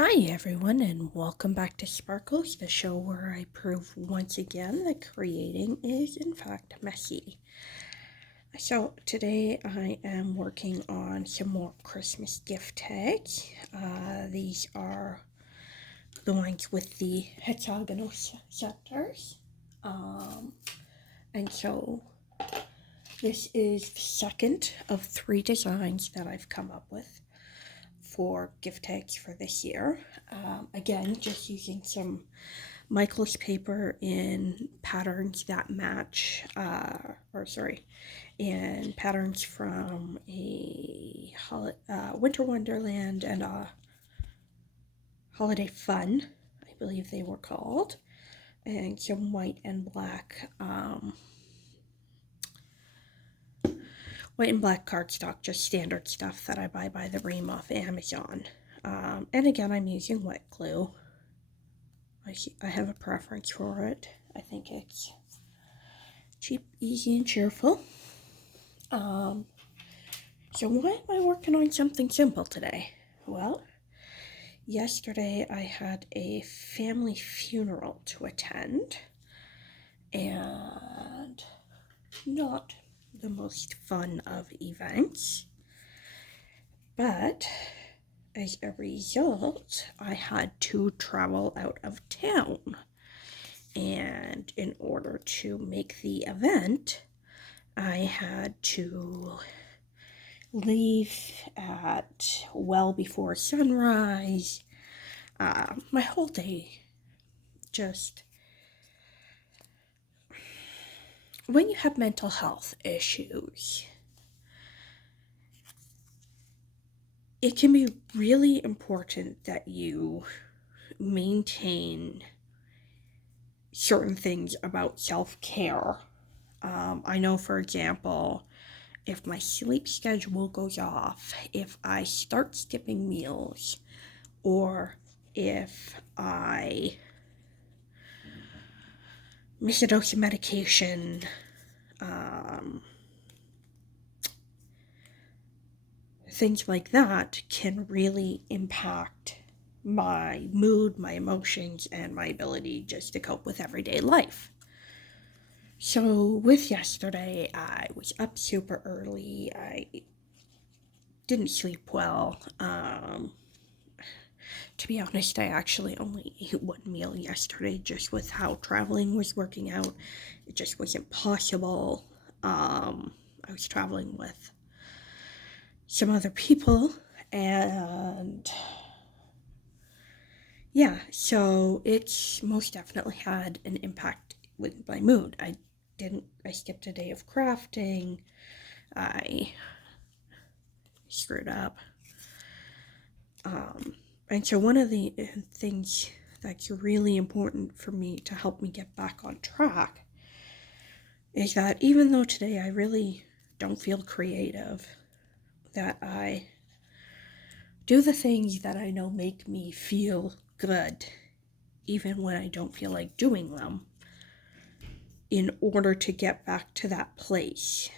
Hi, everyone, and welcome back to Sparkles, the show where I prove once again that creating is, in fact, messy. So, today I am working on some more Christmas gift tags. These are the ones with the hexagonal centers. And so, this is the second of three designs that I've come up with for gift tags for this year. Again, just using some Michaels paper in patterns that match, in patterns from a Winter Wonderland and a Holiday Fun, I believe they were called, and some white and black cardstock, just standard stuff that I buy by the ream off Amazon. And again, I'm using wet glue. I have a preference for it. I think it's cheap, easy, and cheerful. So why am I working on something simple today? Well, yesterday I had a family funeral to attend, and not the most fun of events, but as a result, I had to travel out of town. And in order to make the event, I had to leave at well before sunrise. My whole day just. When you have mental health issues, it can be really important that you maintain certain things about self-care. I know, for example, if my sleep schedule goes off, if I start skipping meals, or if I miss a dose of medication, things like that can really impact my mood, my emotions, and my ability just to cope with everyday life. So with yesterday, I was up super early. I didn't sleep well. To be honest, I actually only ate one meal yesterday, just with how traveling was working out. It just wasn't possible. I was traveling with some other people, and yeah, so it's most definitely had an impact with my mood. I skipped a day of crafting. I screwed up. And so one of the things that's really important for me to help me get back on track is that even though today I really don't feel creative, that I do the things that I know make me feel good, even when I don't feel like doing them, in order to get back to that place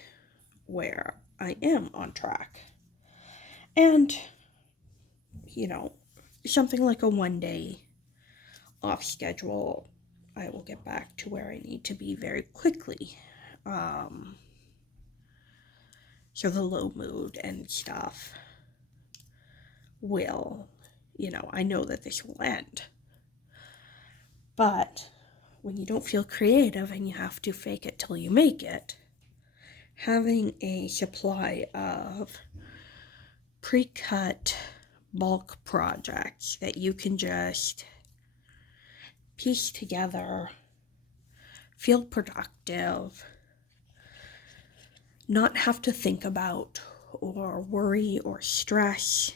where I am on track. And, you know, something like a 1 day off schedule, I will get back to where I need to be very quickly. So the low mood and stuff will, I know that this will end. But when you don't feel creative and you have to fake it till you make it, having a supply of pre-cut bulk projects that you can just piece together, feel productive, not have to think about or worry or stress,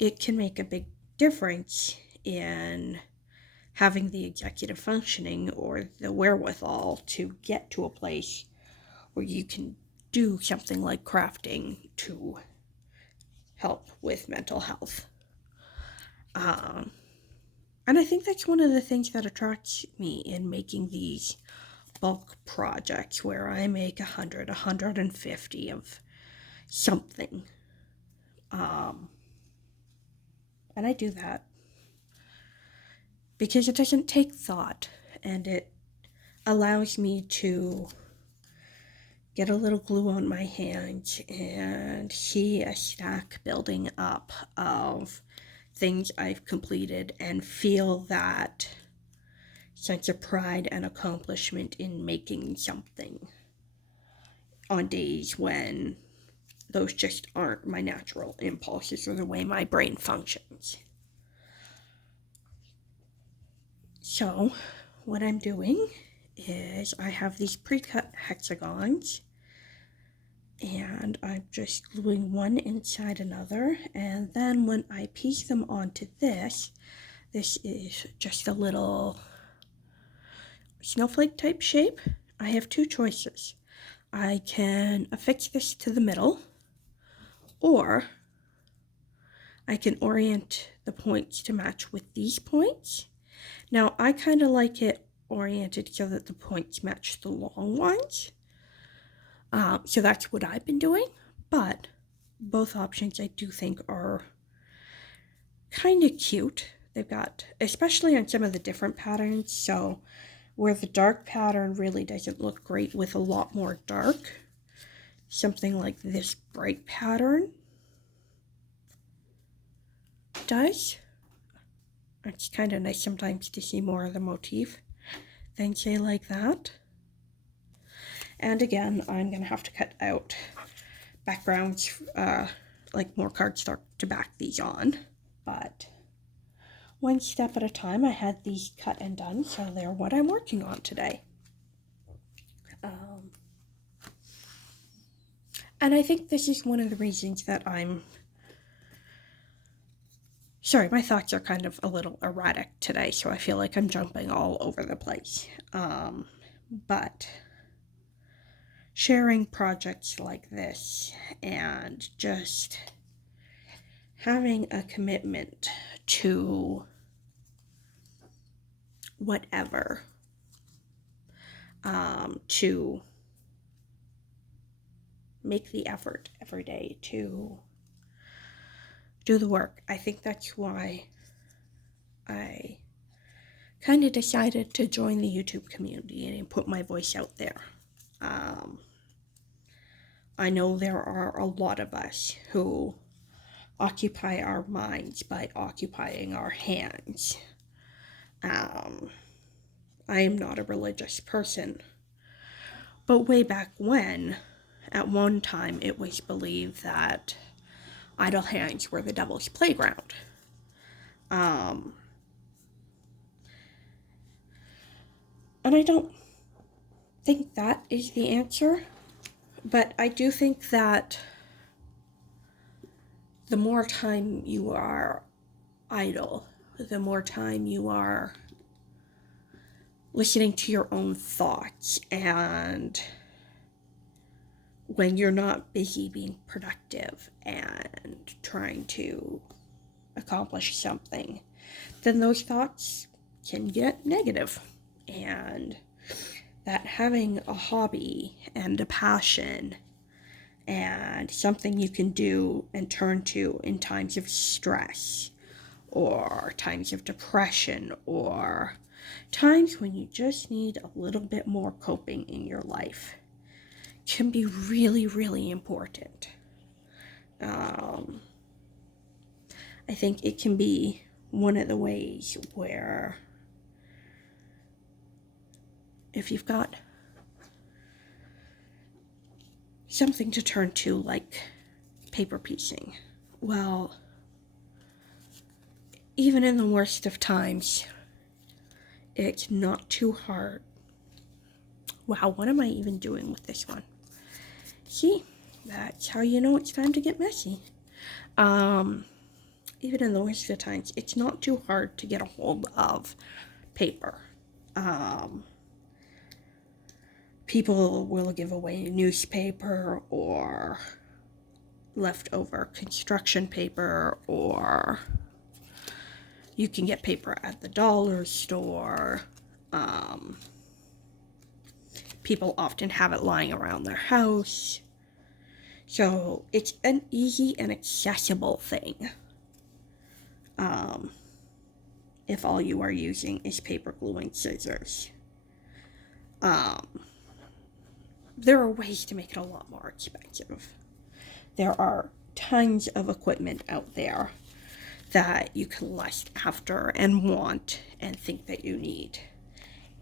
it can make a big difference in having the executive functioning or the wherewithal to get to a place where you can do something like crafting to help with mental health. And I think that's one of the things that attracts me in making these bulk projects where I make 100, 150 of something. And I do that because it doesn't take thought, and it allows me to get a little glue on my hands and see a stack building up of things I've completed and feel that sense of pride and accomplishment in making something on days when those just aren't my natural impulses or the way my brain functions. So what I'm doing is I have these pre-cut hexagons, and I'm just gluing one inside another, and then when I piece them onto this is just a little snowflake type shape. I have two choices. I can affix this to the middle, or I can orient the points to match with these points. Now, I kind of like it oriented so that the points match the long ones. So that's what I've been doing, but both options I do think are kind of cute. They've got, especially on some of the different patterns, so where the dark pattern really doesn't look great with a lot more dark, something like this bright pattern does. It's kind of nice sometimes to see more of the motif than say like that. And again, I'm going to have to cut out backgrounds, like more cardstock to back these on. But one step at a time. I had these cut and done, so they're what I'm working on today. And I think this is one of the reasons that sorry, my thoughts are kind of a little erratic today, so I feel like I'm jumping all over the place. But sharing projects like this and just having a commitment to whatever, to make the effort every day to do the work. I think that's why I kind of decided to join the YouTube community and put my voice out there. I know there are a lot of us who occupy our minds by occupying our hands. I am not a religious person, but way back when, at one time, it was believed that idle hands were the devil's playground. And I don't think that is the answer, but I do think that the more time you are idle, the more time you are listening to your own thoughts, and when you're not busy being productive and trying to accomplish something, then those thoughts can get negative. And that having a hobby and a passion and something you can do and turn to in times of stress or times of depression or times when you just need a little bit more coping in your life can be really, really important. I think it can be one of the ways where if you've got something to turn to like paper piecing, well, even in the worst of times, it's not too hard. Wow, what am I even doing with this one? See, that's how you know it's time to get messy. Even in the worst of times, it's not too hard to get a hold of paper. People will give away newspaper or leftover construction paper, or you can get paper at the dollar store. People often have it lying around their house. So it's an easy and accessible thing. if all you are using is paper glue and scissors. There are ways to make it a lot more expensive. There are tons of equipment out there that you can lust after and want and think that you need.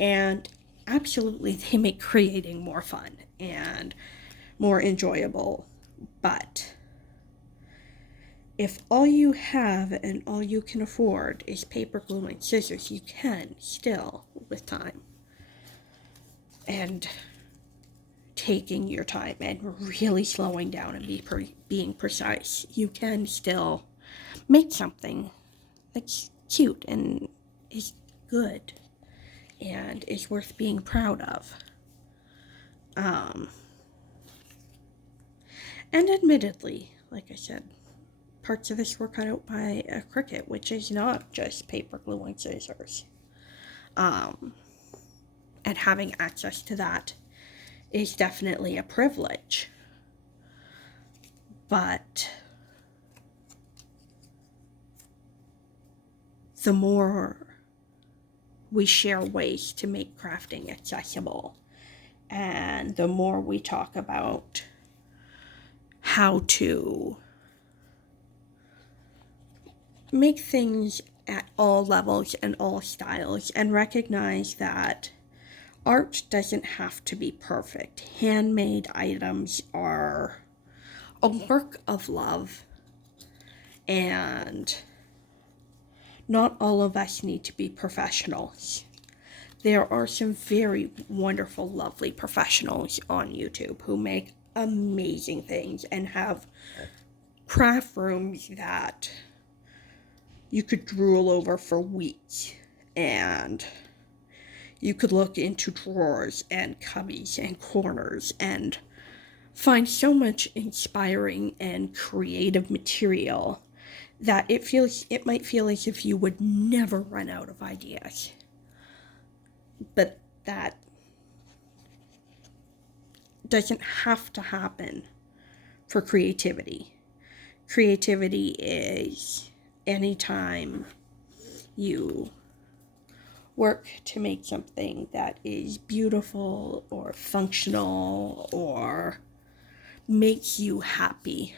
And absolutely, they make creating more fun and more enjoyable. But if all you have and all you can afford is paper glue and scissors, you can still, with time and taking your time and really slowing down and being precise, you can still make something that's cute and is good and is worth being proud of. And admittedly, like I said, parts of this were cut out by a Cricut, which is not just paper glue and scissors. And having access to that is definitely a privilege. But the more we share ways to make crafting accessible, and the more we talk about how to make things at all levels and all styles, and recognize that art doesn't have to be perfect. Handmade items are a work of love, and not all of us need to be professionals. There are some very wonderful, lovely professionals on YouTube who make amazing things and have craft rooms that you could drool over for weeks, and you could look into drawers and cubbies and corners and find so much inspiring and creative material that it might feel as if you would never run out of ideas. But that doesn't have to happen for creativity. Creativity is anytime you work to make something that is beautiful or functional or makes you happy.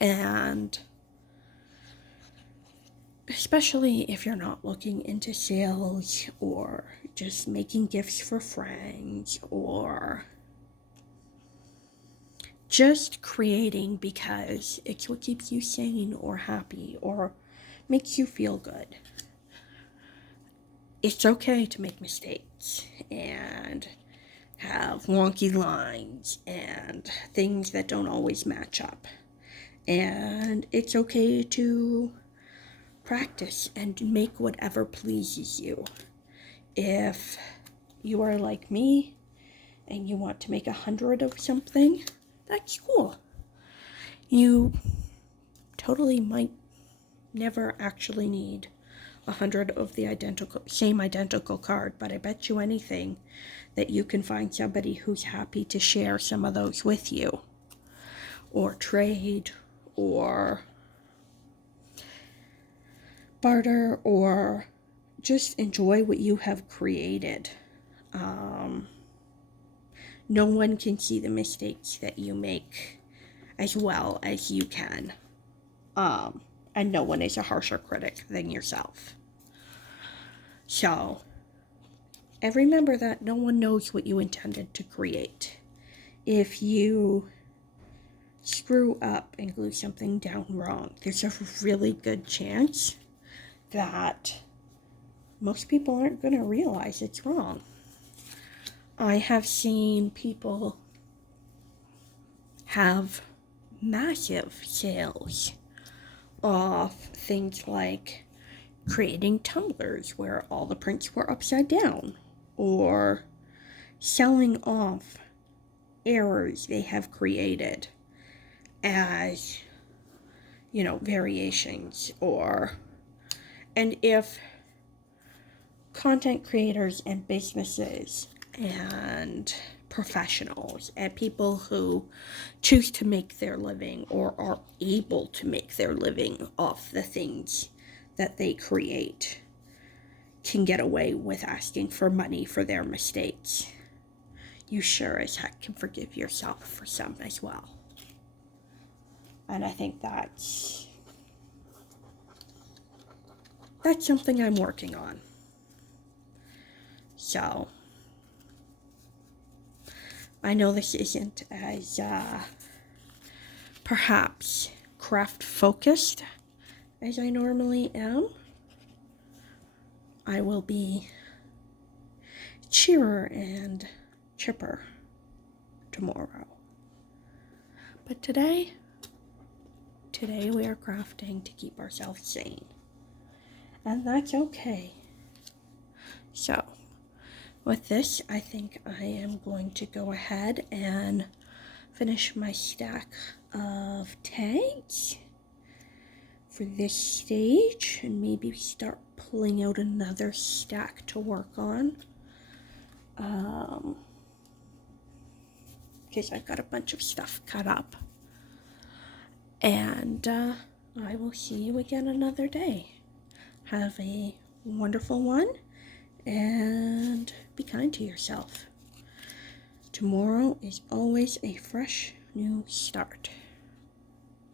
And especially if you're not looking into sales or just making gifts for friends or just creating because it's what keeps you sane or happy or makes you feel good. It's okay to make mistakes and have wonky lines and things that don't always match up. And it's okay to practice and make whatever pleases you. If you are like me and you want to make 100 of something, that's cool. You totally might never actually need 100 of the same identical card, but I bet you anything that you can find somebody who's happy to share some of those with you, or trade, or barter, or just enjoy what you have created. No one can see the mistakes that you make as well as you can. And no one is a harsher critic than yourself. So, and remember that no one knows what you intended to create. If you screw up and glue something down wrong, there's a really good chance that most people aren't going to realize it's wrong. I have seen people have massive sales off things like creating tumblers where all the prints were upside down, or selling off errors they have created as, variations. And if content creators and businesses and professionals and people who choose to make their living or are able to make their living off the things that they create can get away with asking for money for their mistakes, you sure as heck can forgive yourself for some as well. And I think that's something I'm working on. So, I know this isn't as perhaps craft focused as I normally am. I will be cheerer and chipper tomorrow. But today we are crafting to keep ourselves sane. And that's okay. So, with this, I think I am going to go ahead and finish my stack of tags for this stage and maybe start pulling out another stack to work on. Because I've got a bunch of stuff cut up. And I will see you again another day. Have a wonderful one and be kind to yourself. Tomorrow is always a fresh new start.